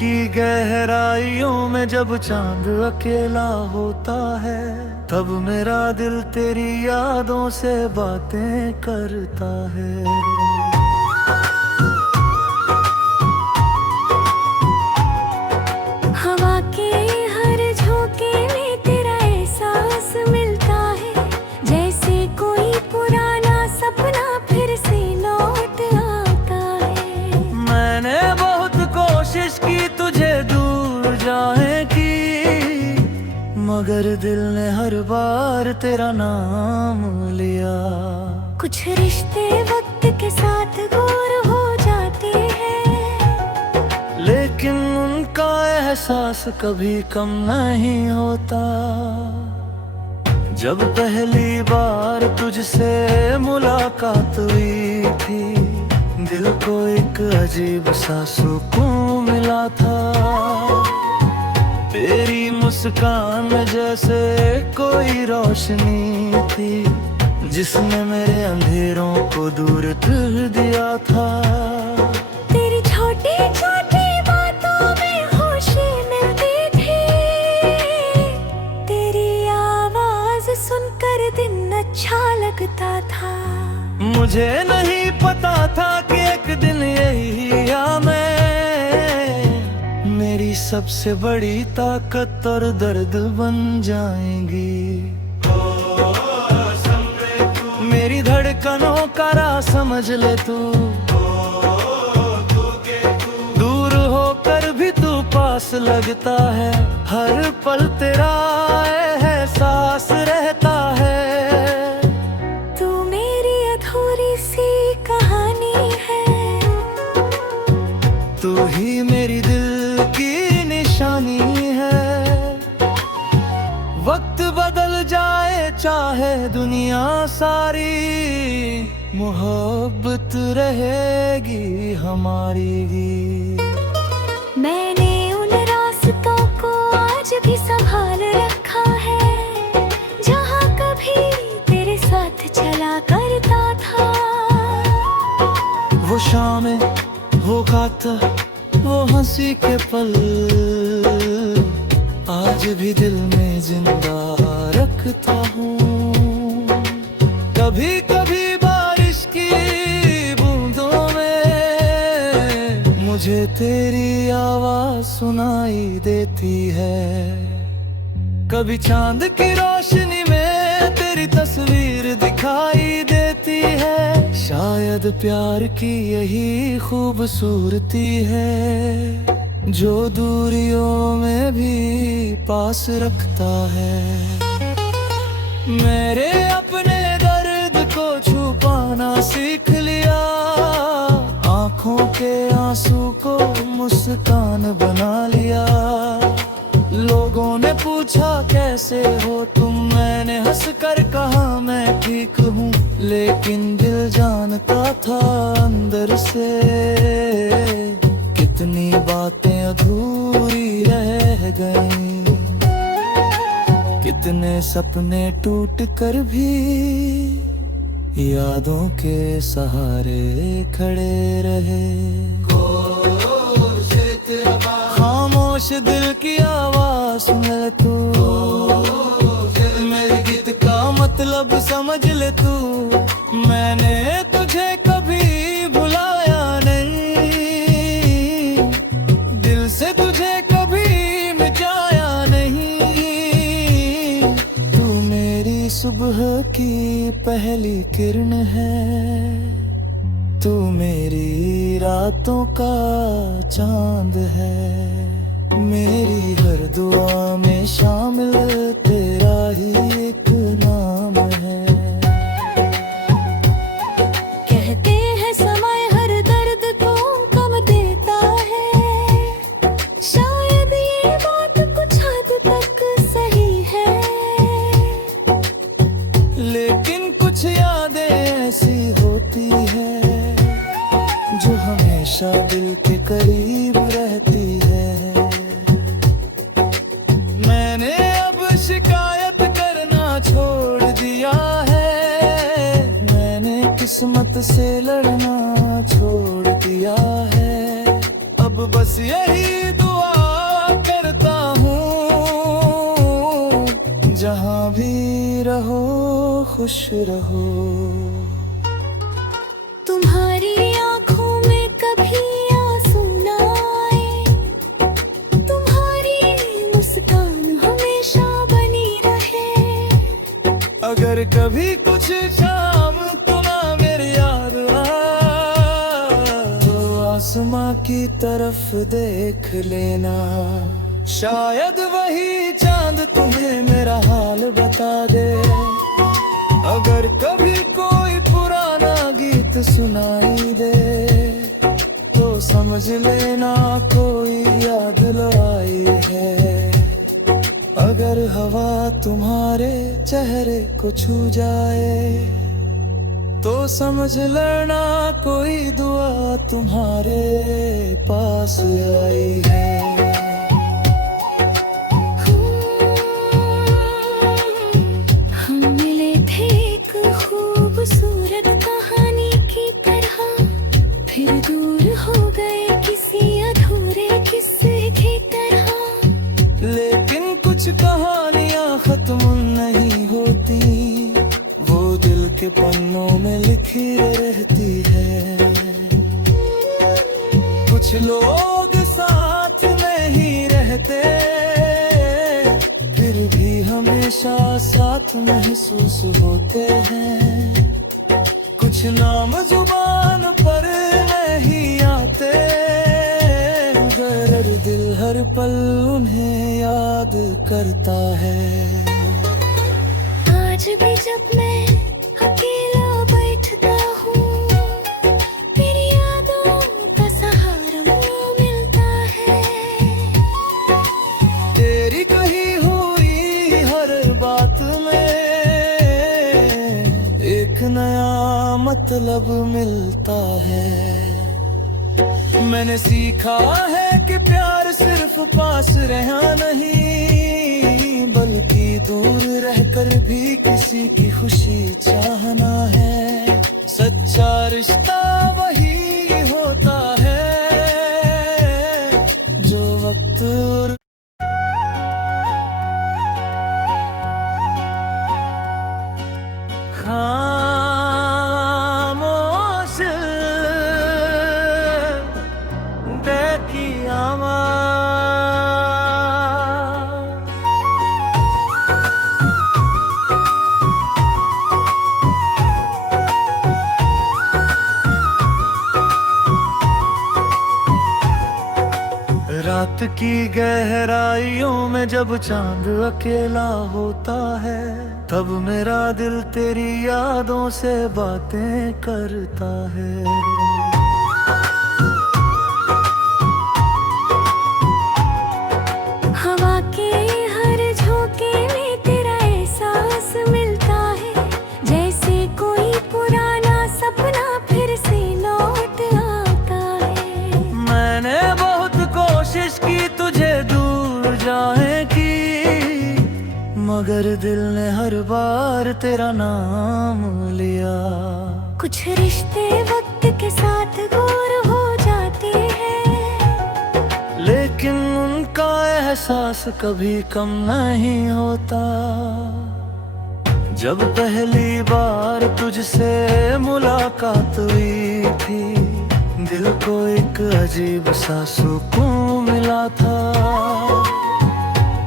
की गहराइयों में जब चांद अकेला होता है, तब मेरा दिल तेरी यादों से बातें करता है। हवा के हर झोंके में तेरा एहसास मिलता है, जैसे कोई पुराना सपना फिर से लौट आता है। मैंने बहुत कोशिश की तुझे दूर जाने की, मगर दिल ने हर बार तेरा नाम लिया। कुछ रिश्ते वक्त के साथ दूर हो जाते हैं, लेकिन उनका एहसास कभी कम नहीं होता। जब पहली बार तुझसे मुलाकात हुई थी, दिल को एक अजीब सा सुकून मिला था। तेरी मुस्कान में जैसे कोई रोशनी थी, जिसने मेरे अंधेरों को दूर कर दिया था। तेरी छोटी छोटी बातों में खुशी मिलती थी, तेरी आवाज सुनकर दिन अच्छा लगता था। मुझे नहीं पता था कि एक दिन यही मैं मेरी सबसे बड़ी ताकत और दर्द बन जाएंगी। मेरी धड़कनों का राज समझ ले तू, दूर होकर भी तू पास लगता है। हर पल तेरा एहसास रहता है। तू मेरी अधूरी सी कहानी है, तू ही मेरी दिल की निशानी है। वक्त बदल जाए चाहे दुनिया सारी, मोहब्बत रहेगी हमारी। मैंने उन रास्तों को आज भी संभाल रखा है, जहाँ कभी तेरे साथ चला करता था। वो शामें, वो गाता, वो हंसी के पल आज भी दिल में जिंदा रखता हूँ। कभी कभी बारिश की बूंदों में मुझे तेरी आवाज सुनाई देती है। कभी चांद की रोशनी में तेरी तस्वीर दिखाई देती है। शायद प्यार की यही खूबसूरती है, जो दूरियों में भी पास रखता है। मेरे अपने दर्द को छुपाना सीख लिया, आंखों के आंसू को मुस्कान बना लिया। लोगों ने पूछा कैसे हो तुम, मैंने हंसकर कहा मैं ठीक हूँ। लेकिन दिल जानता था अंदर से, कितनी बातें अधूरी रह गईं, कितने सपने टूट कर भी यादों के सहारे खड़े रहे। खामोश दिल की आवाज सुन ले तू, मेरे गीत का मतलब समझ ले तू। मैंने तुझे कभी भुलाया नहीं, दिल से तुझे कभी मिटाया नहीं। तू मेरी सुबह की पहली किरण है, तू मेरी रातों का चांद है। मेरी हर दुआ में शामिल तेरा ही एक नाम है। कहते हैं समय हर दर्द को कम देता है, शायद ये बात कुछ हद तक सही है। लेकिन कुछ यादें ऐसी होती है, जो हमेशा दिल के करीब रहती है। मैंने अब शिकायत करना छोड़ दिया है, मैंने किस्मत से लड़ना छोड़ दिया है। अब बस यही दुआ खुश रहो। तुम्हारी आंखों में कभी आंसू ना आए, तुम्हारी मुस्कान हमेशा बनी रहे। अगर कभी कुछ शाम को ना मेरी याद तो आसमां की तरफ देख लेना, शायद वही चांद तुम्हें मेरा हाल बता दे। अगर कभी कोई पुराना गीत सुनाई दे तो समझ लेना कोई याद लाई है। अगर हवा तुम्हारे चेहरे को छू जाए तो समझ लेना कोई दुआ तुम्हारे पास आई है। हम मिले थे एक खूबसूरत कहानी की तरह, फिर दूर हो गए किसी अधूरे किस्से की तरह। लेकिन कुछ कहानियां खत्म नहीं होती, वो दिल के पन्नों में लिखी रहती है। कुछ लोग साथ नहीं रहते, फिर भी हमेशा साथ महसूस होते हैं। कुछ नाम जुबान पर नहीं आते, मगर दिल हर पल उन्हें याद करता है। आज भी जब मैं अकेला बैठता हूँ, तेरी यादों का सहारा मिलता है। तेरी कही हुई हर बात में एक नया मतलब मिलता है। मैंने सीखा है कि प्यार सिर्फ पास रहना नहीं, बल्कि दूर रहकर भी किसी की खुशी चाहना है। सच्चा रिश्ता वही होता है जो वक्त और खामोश देखी आमा। रात की गहराइयों में जब चांद अकेला होता है, तब मेरा दिल तेरी यादों से बातें करता है। हवा के हर झोंके में तेरा एहसास मिलता है, जैसे कोई पुराना सपना फिर से लौट आता है। मैंने बहुत कोशिश की तुझे दूर जाने की, मगर दिल ने हर बार तेरा नाम लिया। कुछ रिश्ते वक्त के साथ दूर हो जाते हैं, लेकिन उनका एहसास कभी कम नहीं होता। जब पहली बार तुझसे मुलाकात हुई थी, दिल को एक अजीब सा सुकून मिला था।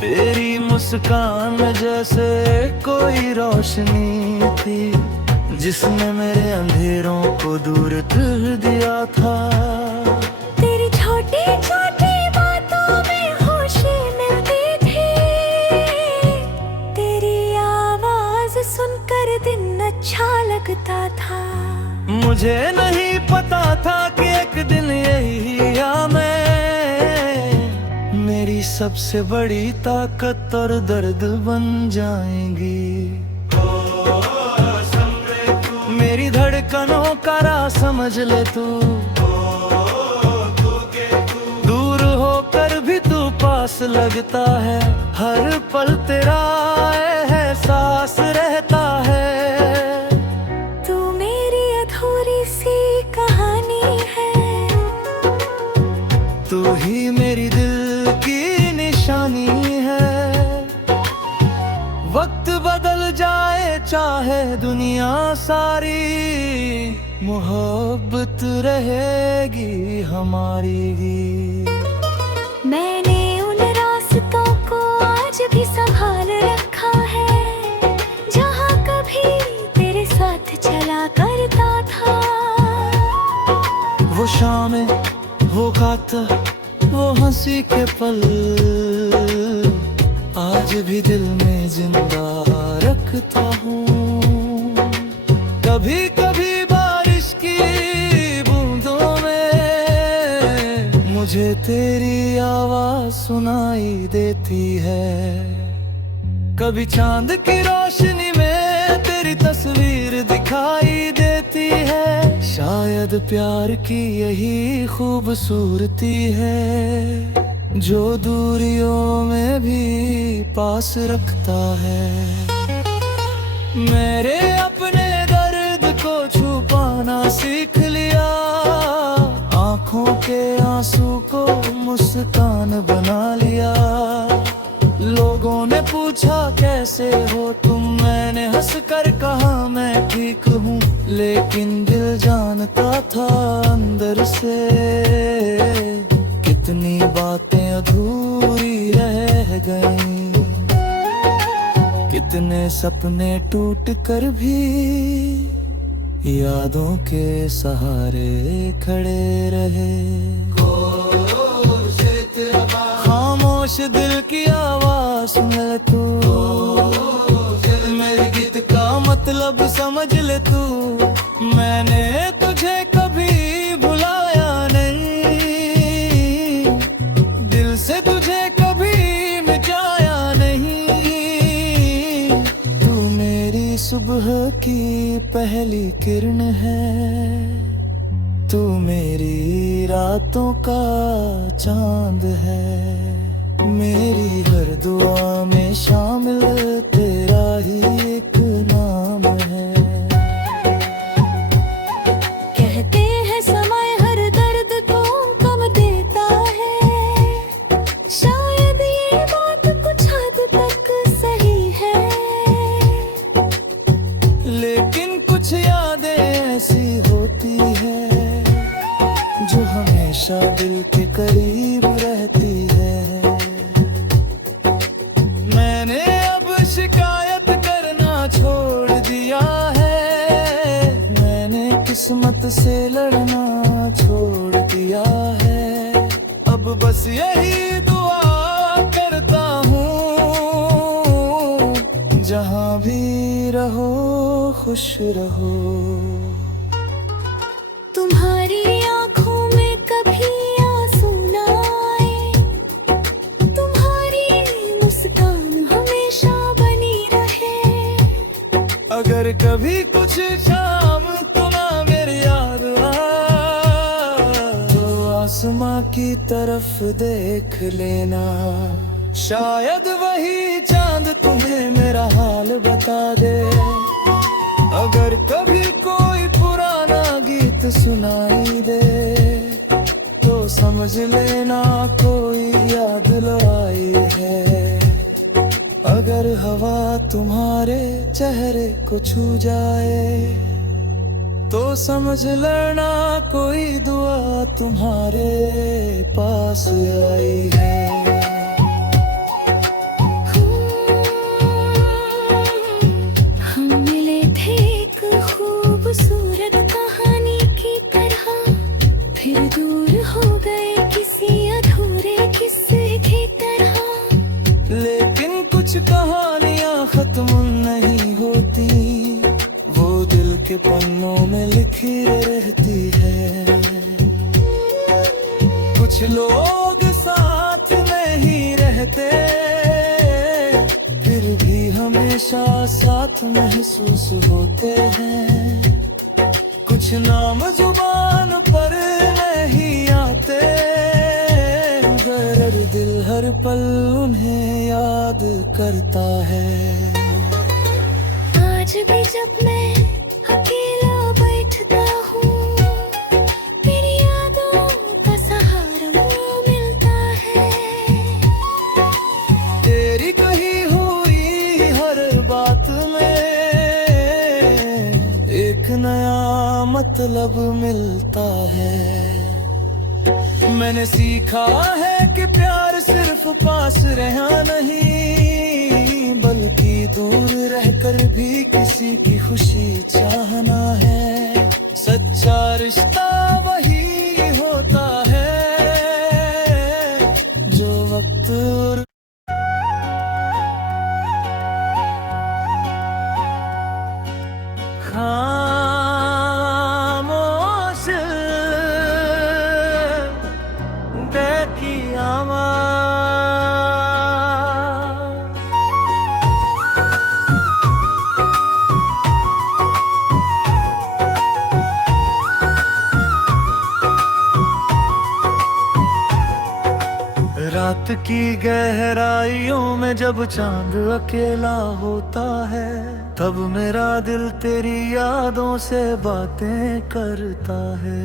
तेरी मुस्कान में जैसे कोई रोशनी थी, जिसने मेरे अंधेरों को दूर कर दिया था। तेरी छोटी छोटी बातों में खुशी मिलती थी, तेरी आवाज सुनकर दिन अच्छा लगता था। मुझे नहीं पता था कि एक दिन यही मैं मेरी सबसे बड़ी ताकत और दर्द बन जाएंगी। मेरी धड़कनों का राज समझ ले तू, दूर होकर भी तू पास लगता है। हर पल तेरा एहसास रहता है। तू मेरी अधूरी सी कहानी है, तू ही मेरी दिल की निशानी है। वक्त बदल जाए चाहे दुनिया सारी, मोहब्बत रहेगी हमारी। मैंने उन रास्तों को आज भी संभाल रखा है, जहाँ कभी तेरे साथ चला करता था। वो शामें, वो गाता, वो हंसी के पल आज भी दिल में जिंदा रखता हूँ। कभी कभी बारिश की बूंदों में मुझे तेरी आवाज सुनाई देती है। कभी चांद की रोशनी में तेरी तस्वीर दिखाई देती है। शायद प्यार की यही खूबसूरती है, जो दूरियों में भी पास रखता है। मेरे अपने दर्द को छुपाना सीख लिया, आंखों के आंसू को मुस्कान बना लिया। लोगों ने पूछा कैसे हो तुम, मैंने हंस कर कहा मैं ठीक हूँ। लेकिन दिल जानता था अंदर से, कितनी बातें अधूरी रह गईं, कितने सपने टूट कर भी यादों के सहारे खड़े रहे। खामोश दिल की आवाज सुन ले तू, मेरे गीत का मतलब समझ ले तू। मैंने तुझे कभी भुलाया नहीं, दिल से तुझे कभी मिटाया नहीं। तू मेरी सुबह की पहली किरण है, तू मेरी रातों का चांद है। मेरी हर दुआ में शामिल तेरा ही एक नाम है। कहते हैं समय हर दर्द को कम देता है, शायद ये बात कुछ हद तक सही है। लेकिन कुछ यादें ऐसी होती है, जो हमेशा दिल के करीब रहती है। मैंने अब शिकायत करना छोड़ दिया है, मैंने किस्मत से लड़ना छोड़ दिया है। अब बस यही दुआ करता हूँ, जहाँ भी रहो खुश रहो। तुम्हारी आंखों में कभी आंसू ना आए, तुम्हारी मुस्कान हमेशा बनी रहे। अगर कभी कुछ शाम तुम्हें मेरी याद आए, तो आसमां की तरफ देख लेना, शायद वही चांद तुम्हें मेरा हाल बता दे। अगर कभी कोई पुराना गीत सुनाई दे, तो समझ लेना कोई याद लाई है। अगर हवा तुम्हारे चेहरे को छू जाए, तो समझ लेना कोई दुआ तुम्हारे पास आई है। खूबसूरत कहानी की तरह, फिर दूर हो गए किसी अधूरे किस्से की तरह। लेकिन कुछ कहानियां खत्म नहीं होती, वो दिल के पन्नों में लिखी रहती है। कुछ लोग साथ नहीं रहते, फिर भी हमेशा साथ महसूस होते हैं। कुछ नाम जुबान पर नहीं आते, मगर दिल हर पल उन्हें याद करता है। आज भी जब मैं अकेला बैठता हूँ, तेरी यादों का सहारा मिलता है। तेरी कही हुई हर बात में मतलब मिलता है। मैंने सीखा है कि प्यार सिर्फ पास रहना नहीं, बल्कि दूर रहकर भी किसी की खुशी चाहना है। सच्चा रिश्ता वही होता है जो वक्त और खामोश देखी आमा। रात की गहराइयों में जब चांद अकेला होता है, तब मेरा दिल तेरी यादों से बातें करता है।